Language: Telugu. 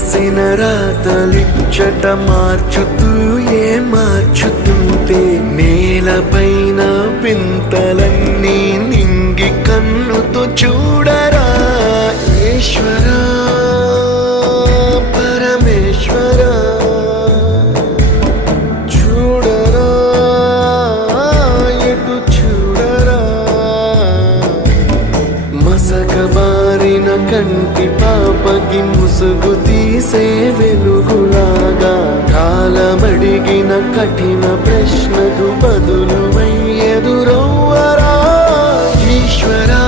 రాసిన రాతలిచ్చట మార్చుతూ మార్చుతుంటే నేలపైన వింతలన్నీ నింగి కన్నుతో చూడరా ఈశ్వరా పరమేశ్వరా చూడరా ఎటు చూడరా మసకబారిన కంటి పాపకి ముసుగు తీసే వెలుగులాగా కాలమడిగిన కఠిన ప్రశ్నకు బదులు ఎదురవ్వరా ఈశ్వరా